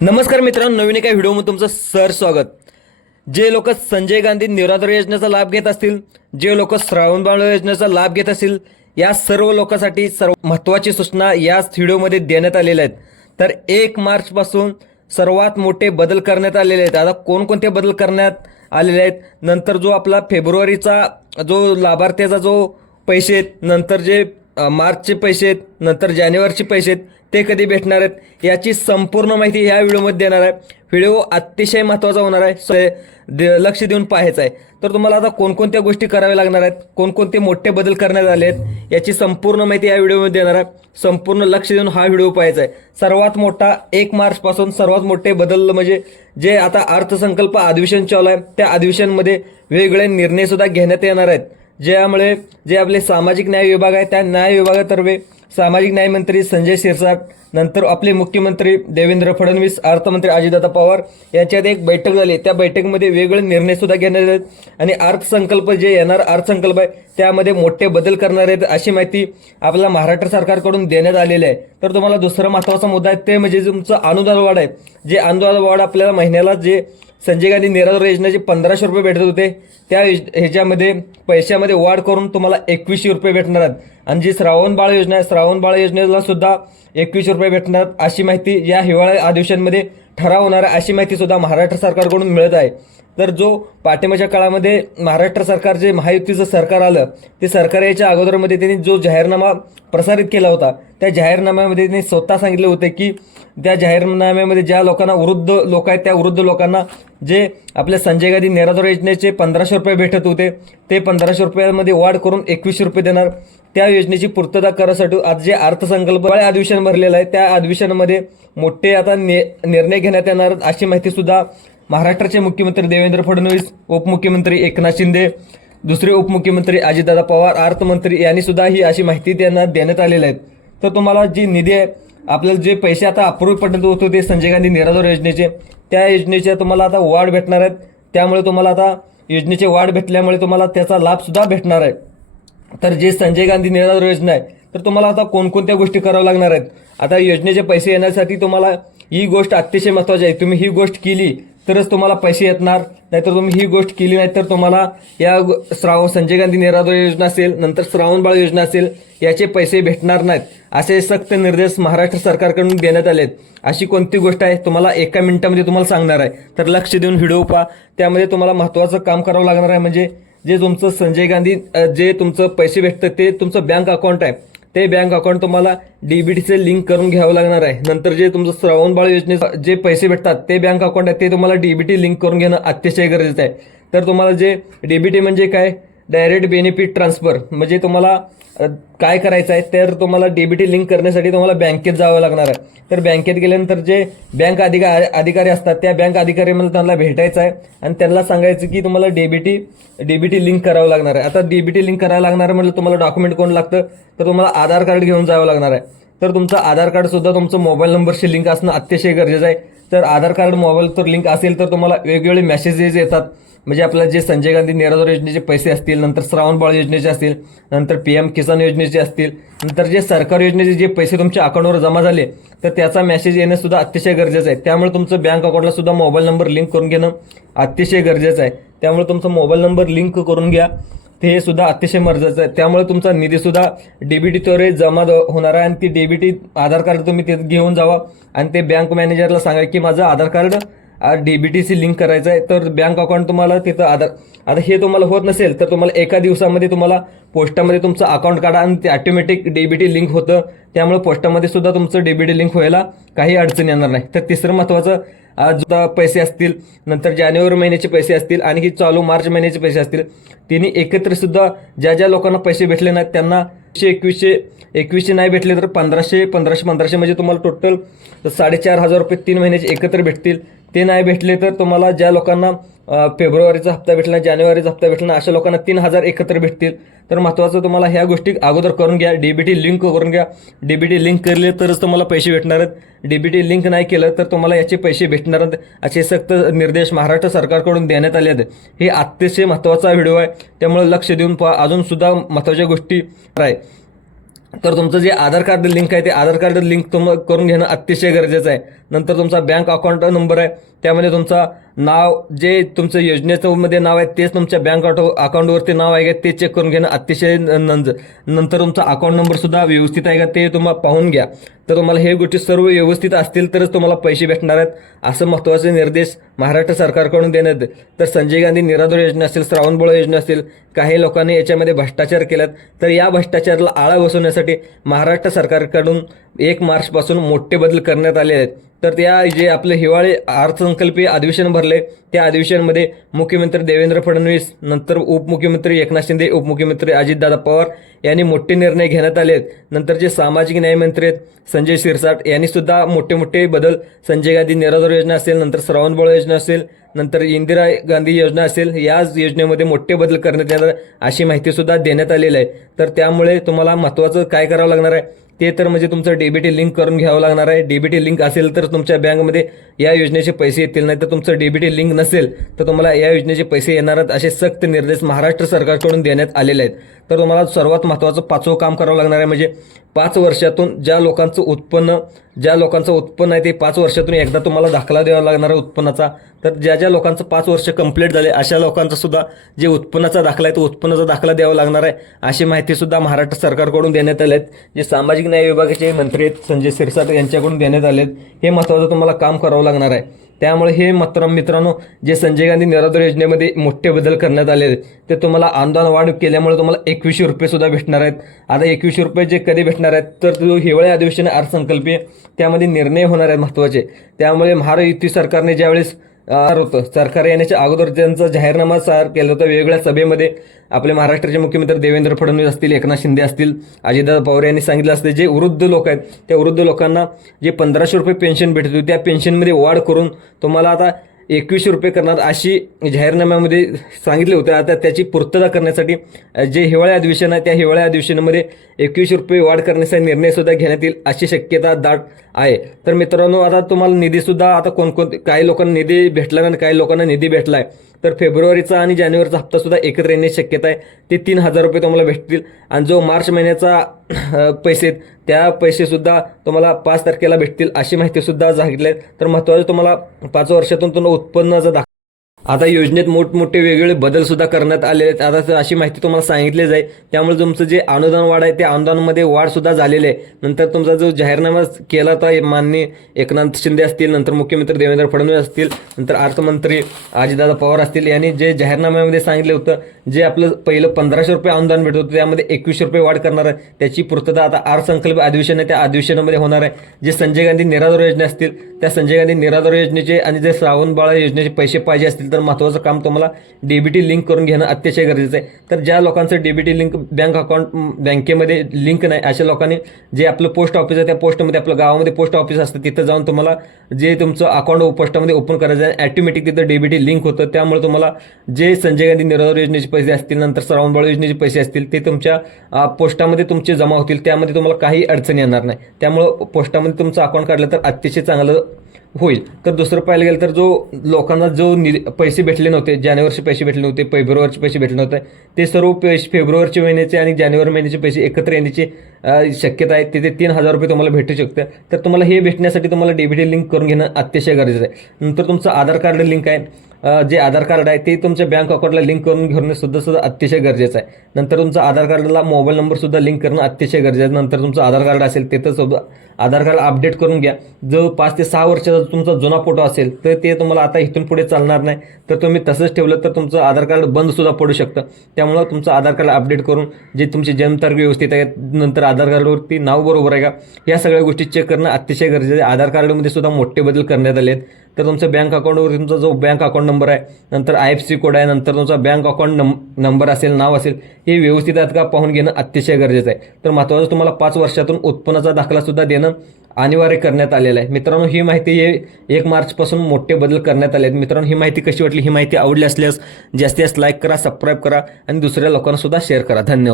नमस्कार मित्रांनो नवीन एका व्हिडिओमध्ये तुमचं सर स्वागत. जे लोक संजय गांधी निराधार योजनेचा लाभ घेत असतील जे लोक श्रावणबाळ योजनेचा लाभ घेत असतील या सर्व लोकांसाठी सर्व महत्त्वाची सूचना याच व्हिडिओमध्ये देण्यात आलेल्या आहेत. तर एक मार्चपासून सर्वात मोठे बदल करण्यात आलेले आहेत. आता कोणकोणते बदल करण्यात आलेले आहेत? नंतर जो आपला फेब्रुवारीचा जो लाभार्थ्याचा जो पैसे आहेत नंतर जे मार्चचे पैसे आहेत नंतर जानेवारीचे पैसे आहेत ते कधी भेटणार आहेत याची संपूर्ण माहिती ह्या व्हिडिओमध्ये देणार आहे. व्हिडिओ अतिशय महत्त्वाचा होणार आहे. दे- लक्ष देऊन पाहायचं आहे. तर तुम्हाला आता कोणकोणत्या गोष्टी कराव्या लागणार आहेत? कोणकोणते मोठे बदल करण्यात आले आहेत? याची संपूर्ण माहिती या व्हिडिओमध्ये देणार आहे. संपूर्ण लक्ष देऊन हा व्हिडिओ पाहायचा आहे. सर्वात मोठा एक मार्चपासून सर्वात मोठे बदल म्हणजे जे आता अर्थसंकल्प अधिवेशन चालू आहे त्या अधिवेशनमध्ये वेगवेगळे निर्णयसुद्धा घेण्यात येणार आहेत. ज्यामुळे जे आपले सामाजिक न्याय विभाग आहे त्या न्याय विभागातर्फे सामाजिक न्यायमंत्री संजय शिरसाट नंतर आपले मुख्यमंत्री देवेंद्र फडणवीस अर्थमंत्री अजितदादा पवार यांच्यात एक बैठक झाली. त्या बैठकीमध्ये वेगवेगळे निर्णयसुद्धा घेण्यात आहेत आणि अर्थसंकल्प जे येणार अर्थसंकल्प आहे त्यामध्ये मोठे बदल करणार आहेत अशी माहिती आपल्याला महाराष्ट्र सरकारकडून देण्यात आलेली आहे. तर तुम्हाला दुसरा महत्त्वाचा मुद्दा आहे ते म्हणजे तुमचं अनुदान वाढ आहे. जे अनुदान वाढ आपल्याला महिन्याला जे संजय गांधी निराधार योजनेचे पंधराशे रुपये भेटत होते. त्या ह्याच्यामध्ये पैशामध्ये वाढ करून तुम्हाला एकवीसशे रुपये भेटणार आहेत. आणि जी श्रावण बाळ योजना आहे श्रावण बाळ योजनेला सुद्धा एकवीसशे रुपये भेटणार अशी माहिती या हिवाळ्या अधिवेशनमध्ये ठराव होणार अशी माहिती सुद्धा महाराष्ट्र सरकारकडून मिळत आहे. तर जो पाठिंबाच्या काळामध्ये महाराष्ट्र सरकार जे महायुतीचं सरकार आलं ते सरकार याच्या अगोदरमध्ये त्यांनी जो जाहीरनामा प्रसारित केला होता त्या जाहीरनाम्यामध्ये त्यांनी स्वतः सांगितले होते की त्या जाहीरनाम्यामध्ये ज्या लोकांना वृद्ध लोक आहेत त्या वृद्ध लोकांना जे आपल्या संजय गांधी निराधार योजनेचे पंधराशे रुपये भेटत होते ते पंधराशे रुपयामध्ये वाढ करून एकवीसशे रुपये देणार. त्या योजनेची पूर्तता करण्यासाठी आज जे अर्थसंकल्प अधिवेशन भरलेलं आहे त्या अधिवेशनामध्ये मोठे आता निर्णय घेण्यात येणार अशी माहिती सुद्धा महाराष्ट्राचे मुख्यमंत्री देवेंद्र फडणवीस उपमुख्यमंत्री एकनाथ शिंदे दुसरे उपमुख्यमंत्री अजितदादा पवार अर्थमंत्री यांनी सुद्धा ही अशी माहिती त्यांना देण्यात आलेली आहेत तर तुम्हाला जी निधी आहे आपल्याला जे पैसे आता अप्रूव्ह पडत होते ते संजय गांधी निराधार योजनेचे त्या योजनेच्या तुम्हाला आता वाढ भेटणार आहेत. त्यामुळे तुम्हाला आता योजनेची वाढ भेटल्यामुळे तुम्हाला त्याचा लाभ सुद्धा भेटणार आहे. तर जे संजय गांधी निराधार योजना आहे तर तुम्हाला आता कोणकोणत्या गोष्टी कराव्या लागणार आहेत? आता योजनेचे पैसे येण्यासाठी तुम्हाला ही गोष्ट अतिशय महत्त्वाची आहे. तुम्ही ही गोष्ट केली तरच तुम्हाला पैसे येणार. नाहीतर तुम्ही ही गोष्ट केली नाही तर तुम्हाला या श्राव संजय गांधी निराधार योजना असेल नंतर श्रावणबाळ योजना असेल याचे पैसे भेटणार नाहीत. असे सक्त निर्देश महाराष्ट्र सरकारकडून देण्यात आलेत. अशी कोणती गोष्ट आहे? तुम्हाला एका मिनिटामध्ये तुम्हाला सांगणार आहे. तर लक्ष देऊन व्हिडिओ पहा. त्यामध्ये तुम्हाला महत्त्वाचं काम करावं लागणार आहे म्हणजे जे तुमचं संजय गांधी जे तुमचं पैसे भेटतं ते तुमचं बँक अकाउंट आहे. ते बँक अकाउंट तुम्हाला डीबीटीचे लिंक करून घ्यावं लागणार आहे. नंतर जे तुमचं श्रावणबाळ योजने जे पैसे भेटतात ते बँक अकाउंट आहे ते तुम्हाला डीबीटी लिंक करून घेणं अतिशय गरजेचं आहे. तर तुम्हाला जे डीबीटी म्हणजे काय? डायरेक्ट बेनिफिट ट्रान्सफर म्हणजे तुम्हाला काय करायचं आहे तर तुम्हाला डीबीटी लिंक करण्यासाठी तुम्हाला बँकेत जावं लागणार आहे. तर बँकेत गेल्यानंतर जे बँक अधिका अधिकारी असतात त्या बँक अधिकाऱ्यांना त्यांना भेटायचं आहे आणि त्यांना सांगायचं की तुम्हाला डीबीटी डीबीटी लिंक करावं लागणार आहे. आता डीबीटी लिंक करायला लागणार आहे म्हणजे तुम्हाला डॉक्युमेंट कोण लागतं तर तुम्हाला आधार कार्ड घेऊन जावं लागणार आहे. तर तुमचं आधार कार्डसुद्धा तुमचं मोबाईल नंबरशी लिंक असणं अतिशय गरजेचं आहे. तर आधार कार्ड मोबाईल तर लिंक असेल तर तुम्हाला वेगवेगळे मेसेजेस येतात. म्हणजे आपलं जे संजय गांधी निराधार योजनेचे पैसे असतील नंतर श्रावण बाळ योजनेचे असतील नंतर पी एम किसान योजनेचे असतील नंतर जे सरकार योजनेचे जे पैसे तुमच्या अकाउंटवर जमा झाले तर त्याचा मेसेज येणं सुद्धा अतिशय गरजेचं आहे. त्यामुळे तुमचं बँक अकाउंटला सुद्धा मोबाईल नंबर लिंक करून घेणं अतिशय गरजेचं आहे. त्यामुळे तुमचा मोबाईल नंबर लिंक करून घ्या. ते सुद्धा अतिशय मर्जाचं आहे. त्यामुळे तुमचा निधी सुद्धा डीबीटीद्वारे जमा होणार आहे. आणि ती डीबीटी आधार कार्ड तुम्ही ते घेऊन जावा. आणि ते बँक मॅनेजरला सांगा की माझं आधार कार्ड डीबीटीसी लिंक करायचं आहे. तर बँक अकाउंट तुम्हाला तिथं आधार आता हे तुम्हाला होत नसेल तर तुम्हाला एका दिवसामध्ये तुम्हाला पोस्टामध्ये तुमचं अकाउंट काढा आणि ते ऑटोमॅटिक डीबीटी लिंक होतं. त्यामुळे पोस्टामध्ये सुद्धा तुमचं डीबीटी लिंक व्हायला काही अडचण येणार नाही. तर तिसरं महत्त्वाचं आज पैसे असतील नंतर जानेवारी महिन्याचे पैसे असतील आणि चालू मार्च महिन्याचे पैसे असतील. तिन्ही एकत्र सुद्धा ज्या ज्या लोकांना पैसे भेटले नाहीत त्यांना एकशे एकवीसशे एकवीसशे नाही भेटले तर पंधराशे पंधराशे पंधराशे म्हणजे तुम्हाला टोटल साडेचार हजार रुपये तीन महिन्याचे एकत्र भेटतील. ते नाही भेटले तर तुम्हाला ज्या लोकांना फेब्रुवारीचा हप्ता भेटला जानेवारीचा हप्ता भेटला अशा लोकांना तीन हजार एकत्र भेटतील. तर महत्त्वाचं तुम्हाला ह्या गोष्टी अगोदर करून घ्या. डीबीटी लिंक करून घ्या. डीबीटी लिंक केले तरच तुम्हाला पैसे भेटणार आहेत. डीबीटी लिंक नाही केलं तर तुम्हाला याचे पैसे भेटणार आहेत. असे सक्त निर्देश महाराष्ट्र सरकारकडून देण्यात आले आहेत. हे अतिशय महत्त्वाचा व्हिडिओ आहे. त्यामुळे लक्ष देऊन पहा. अजूनसुद्धा महत्त्वाच्या गोष्टी आहे तर तुमचं जे आधार कार्ड लिंक आहे ते आधार कार्ड लिंक तुम करून घेणं अतिशय गरजेचं आहे. नंतर तुमचा बँक अकाउंट नंबर आहे. त्यामध्ये तुमचा नाव जे तुमचं योजनेचं मध्ये नाव आहे तेच तुमच्या बँक अकाउंट अकाउंटवरती नाव आहे का ते चेक करून घेणं अतिशय न- नंज नंतर तुमचा अकाउंट नंबरसुद्धा व्यवस्थित आहे का ते तुम्हाला पाहून घ्या. तर तुम्हाला हे गोष्टी सर्व व्यवस्थित असतील तरच तुम्हाला पैसे भेटणार आहेत असं महत्त्वाचे निर्देश महाराष्ट्र सरकारकडून देण्यात तर संजय गांधी निराधार योजना असेल श्रावणबळ योजना असेल काही लोकांनी याच्यामध्ये भ्रष्टाचार केलात तर या भ्रष्टाचाराला आळा बसवण्यासाठी महाराष्ट्र सरकारकडून एक मार्चपासून मोठे बदल करण्यात आले आहेत. तर त्या जे आपले हिवाळी अर्थसंकल्पीय अधिवेशन भरले त्या अधिवेशनमध्ये मुख्यमंत्री देवेंद्र फडणवीस नंतर उपमुख्यमंत्री एकनाथ शिंदे उपमुख्यमंत्री अजितदादा पवार यांनी मोठे निर्णय घेण्यात आले आहेत नंतर जे सामाजिक न्यायमंत्री आहेत संजय शिरसाट यांनी सुद्धा मोठे मोठे बदल संजय गांधी निराधार योजना असेल नंतर श्रावणबाळ योजना असेल नंतर इंदिरा गांधी योजना असेल याच योजनेमध्ये मोठे बदल करण्यात येणार अशी माहिती सुद्धा देण्यात आलेली आहे. तर त्यामुळे तुम्हाला महत्त्वाचं काय करावं लागणार आहे? ते तर म्हणजे तुमचं डीबीटी लिंक करून घ्यावं लागणार आहे. डीबीटी लिंक असेल तर तुमच्या बँकमध्ये या योजनेचे पैसे येतील नाही तर तुमचं डीबीटी लिंक नसेल तर तुम्हाला या योजनेचे पैसे येणार आहेत असे सक्त निर्देश महाराष्ट्र सरकारकडून देण्यात आलेले आहेत. तर तुम्हाला सर्वात महत्त्वाचं पाचवं काम करावं लागणार आहे म्हणजे पाच वर्षातून ज्या लोकांचं उत्पन्न ज्या लोकांचं उत्पन्न आहे ते पाच वर्षातून एकदा तुम्हाला दाखला द्यावा लागणार आहे उत्पन्नाचा. तर ज्या ज्या लोकांचं पाच वर्ष कंप्लीट झाले अशा लोकांचा सुद्धा जे उत्पन्नाचा दाखला आहे तो उत्पन्नाचा दाखला द्यावा लागणार आहे. अशी माहितीसुद्धा महाराष्ट्र सरकारकडून देण्यात आले आहेत जे सामाजिक न्याय विभागाचे मंत्री आहेत संजय सिरसाट यांच्याकडून देण्यात आले आहेत. हे महत्त्वाचं तुम्हाला काम करावं लागणार आहे. त्यामुळे हे मात्र मित्रांनो जे संजय गांधी निराधार योजनेमध्ये मोठे बदल करण्यात आले आहेत ते तुम्हाला आंदोलन वाढ केल्यामुळे तुम्हाला एकवीसशे रुपये सुद्धा भेटणार आहेत. आता एकवीसशे रुपये जे कधी भेटणार आहेत तर तो हिवाळी अधिवेशन अर्थसंकल्पीय त्यामध्ये निर्णय होणार आहेत महत्त्वाचे. त्यामुळे महायुती सरकारने ज्यावेळेस होतं सरकार येण्याच्या अगोदर त्यांचा जाहीरनामा सार केला होता. वेगवेगळ्या सभेमध्ये आपले महाराष्ट्राचे मुख्यमंत्री देवेंद्र फडणवीस असतील एकनाथ शिंदे असतील अजितदादा पवार यांनी सांगितलं असते जे वृद्ध लोक आहेत त्या वृद्ध लोकांना जे पंधराशे रुपये पेन्शन भेटत होती त्या पेन्शनमध्ये वाढ करून तुम्हाला आता एकवीसशे रुपये करणार अशी जाहीरनाम्यामध्ये सांगितले होते. आता त्याची पूर्तता करण्यासाठी जे हिवाळ्या अधिवेशन आहे त्या हिवाळ्या अधिवेशनामध्ये एकवीसशे रुपये वाढ करण्याचा निर्णयसुद्धा घेण्यात येईल अशी शक्यता दाट आहे. तर मित्रांनो आता तुम्हाला निधीसुद्धा आता कोणकोणते काही लोकांना निधी भेटला नाही आणि काही लोकांना निधी भेटला आहे. तर फेब्रुवारीचा आणि जानेवारीचा हप्तासुद्धा एकत्र येण्याची शक्यता आहे. ते तीन हजार रुपये तुम्हाला भेटतील. आणि जो मार्च महिन्याचा पैसे आहेत, त्या पैसेसुद्धा तुम्हाला पाच तारखेला भेटतील अशी माहितीसुद्धा सांगितली आहे तर महत्त्वाचं तुम्हाला पाच वर्षातून तुम्हाला उत्पन्नाचा दाखवा आता योजनेत मोठमोठे वेगवेगळे बदल सुद्धा करण्यात आले आहेत. आता तर अशी माहिती तुम्हाला सांगितली जाईल त्यामुळे तुमचं जे अनुदान वाढ आहे ते अनुदानमध्ये वाढ सुद्धा झालेली आहे. नंतर तुमचा जो जाहीरनामा केला होता माननीय एकनाथ शिंदे असतील नंतर मुख्यमंत्री देवेंद्र फडणवीस असतील नंतर अर्थमंत्री अजितदादा पवार असतील यांनी जे जाहीरनाम्यामध्ये सांगितलं होतं जे आपलं पहिलं पंधराशे रुपये अनुदान भेटत होतं त्यामध्ये एकवीसशे रुपये वाढ करणार आहे. त्याची पूर्तता आता अर्थसंकल्प अधिवेशन आहे त्या अधिवेशनामध्ये होणार आहे. जे संजय गांधी निराधार योजना असतील त्या संजय गांधी निराधार योजनेचे आणि जे श्रावण बाळा योजनेचे पैसे पाहिजे असतील तर महत्त्वाचं काम तुम्हाला डीबीटी लिंक करून घेणं अतिशय गरजेचं आहे. तर ज्या लोकांचं डीबीटी लिंक बँक अकाउंट बँकेमध्ये लिंक नाही अशा लोकांनी जे आपलं पोस्ट ऑफिस आहे त्या पोस्टमध्ये आपलं गावामध्ये पोस्ट ऑफिस असतं तिथं जाऊन तुम्हाला जे तुमचं अकाउंट पोस्टामध्ये ओपन करायचं आहे ॲटोमॅटिक तिथं डीबीटी लिंक होतं. त्यामुळे तुम्हाला जे संजय गांधी निराधार योजनेचे पैसे असतील नंतर श्रावणबाळ योजनेचे पैसे असतील ते तुमच्या पोस्टामध्ये तुमचे जमा होतील त्यामध्ये तुम्हाला काही अडचण येणार नाही. त्यामुळं पोस्टामध्ये तुमचं अकाउंट काढलं तर अतिशय चांगलं होईल. तर दुसरं पाहायला गेलं तर जो लोकांना जो नि पैसे भेटले नव्हते जानेवारीचे पैसे भेटले नव्हते फेब्रुवारीचे पैसे भेटले नव्हते ते सर्व पैसे फेब्रुवारीचे महिन्याचे आणि जानेवारी महिन्याचे पैसे एकत्र येण्याची शक्यता आहे. तिथे तीन हजार रुपये तुम्हाला भेटू शकते. तर तुम्हाला हे भेटण्यासाठी तुम्हाला डेबिट लिंक करून घेणं अतिशय गरजेचं आहे. नंतर तुमचं आधार कार्ड लिंक आहे. जे आधार कार्ड आहे ते तुमच्या बँक अकाउंटला लिंक करून घेणे सुद्धा सुद्धा अतिशय गरजेचं आहे. नंतर तुमचं आधार कार्डला मोबाईल नंबर सुद्धा लिंक करणं अतिशय गरजेचं आहे. नंतर तुमचं आधार कार्ड असेल तिथं सुद्धा आधार कार्ड अपडेट करून घ्या. जो पाच ते सहा वर्षाचा तुमचा जुना फोटो असेल तर ते तुम्हाला आता इथून पुढे चालणार नाही. तर तुम्ही तसंच ठेवलं तर तुमचं आधार कार्ड बंद सुद्धा पडू शकतं. त्यामुळं तुमचं आधार कार्ड अपडेट करून जे तुमची जन्मतारीख व्यवस्थित आहे नंतर आधार कार्डवरती नाव बरोबर आहे का? या सगळ्या गोष्टी चेक करणं अतिशय गरजेचं आहे. आधार कार्डमध्ये सुद्धा मोठे बदल करण्यात आले आहेत तर तुमच्या बँक अकाउंटवर तुमचा जो बँक अकाउंट नंबर आहे नंतर आय एफ सी कोड आहे नंतर तुमचा बँक अकाउंट नं नंबर असेल नाव असेल हे व्यवस्थित आहेत का पाहून घेणं अतिशय गरजेचं आहे. तर महत्त्वाचं तुम्हाला पाच वर्षातून उत्पन्नाचा दाखलासुद्धा देणं अनिवार्य करण्यात आलेलं आहे. मित्रांनो ही माहिती हे एक मार्चपासून मोठे बदल करण्यात आले आहेत मित्रांनो ही माहिती कशी वाटली? ही माहिती आवडली असल्यास जास्तीत जास्त लाईक करा सबस्क्राईब करा आणि दुसऱ्या लोकांनासुद्धा शेअर करा. धन्यवाद.